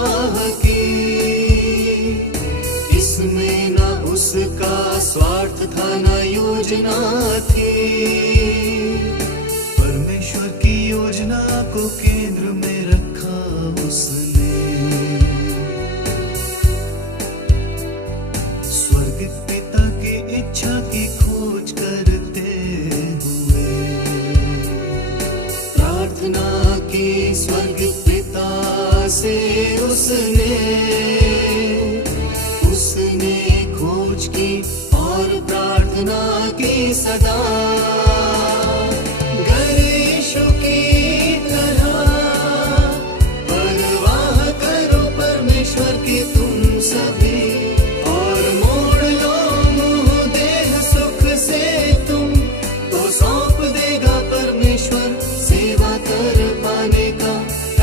परवाह की। इसमें न उसका स्वार्थ था न योजना थी। परमेश्वर की योजना को केंद्र में रखा उसने। स्वर्ग पिता की इच्छा की खोज करते हुए प्रार्थना की स्वर्ग पिता से उसने खोज की और प्रार्थना की सदा। गर यीशु की तरह परवाह करो परमेश्वर की तुम सभी, और मोड़ लो मुँह देह सुख से तुम, तो सौंप देगा परमेश्वर सेवा कर पाने का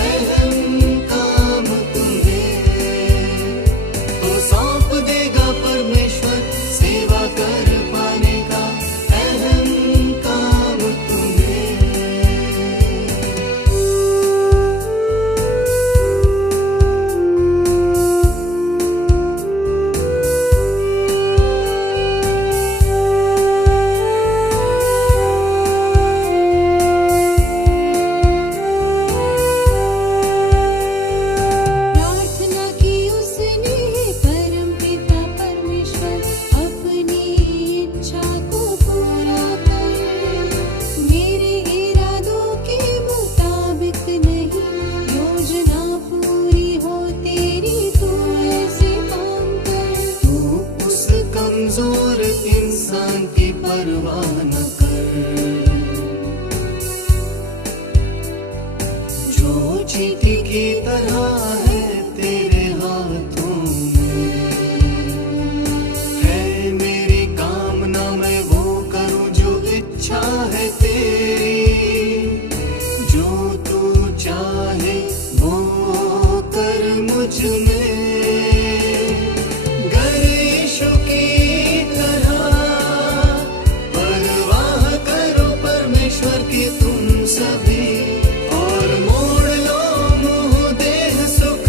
अहम काम तुम्हें। तो सौंप देगा परमेश्वर सेवा कर पाने का अहम काम तुम्हें। प्रार्थना की उसने परमपिता परमेश्वर अपनी इच्छा को पूरा कर। मेरे इरादों के मुताबिक नहीं, योजना पूरी हो तेरी तू ऐसे काम कर। तू उस कमजोर इंसान की परवाह न कर, जो चींटी की तरह है तेरे हाथों में। है मेरी कामना मैं वो करूं जो इच्छा है तेरी, जो तू चाहे वो कर मुझ में। गर यीशु की तरह परवाह करो परमेश्वर की तुम सभी, और मोड़ लो मुँह देह सुख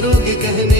करोगे कहने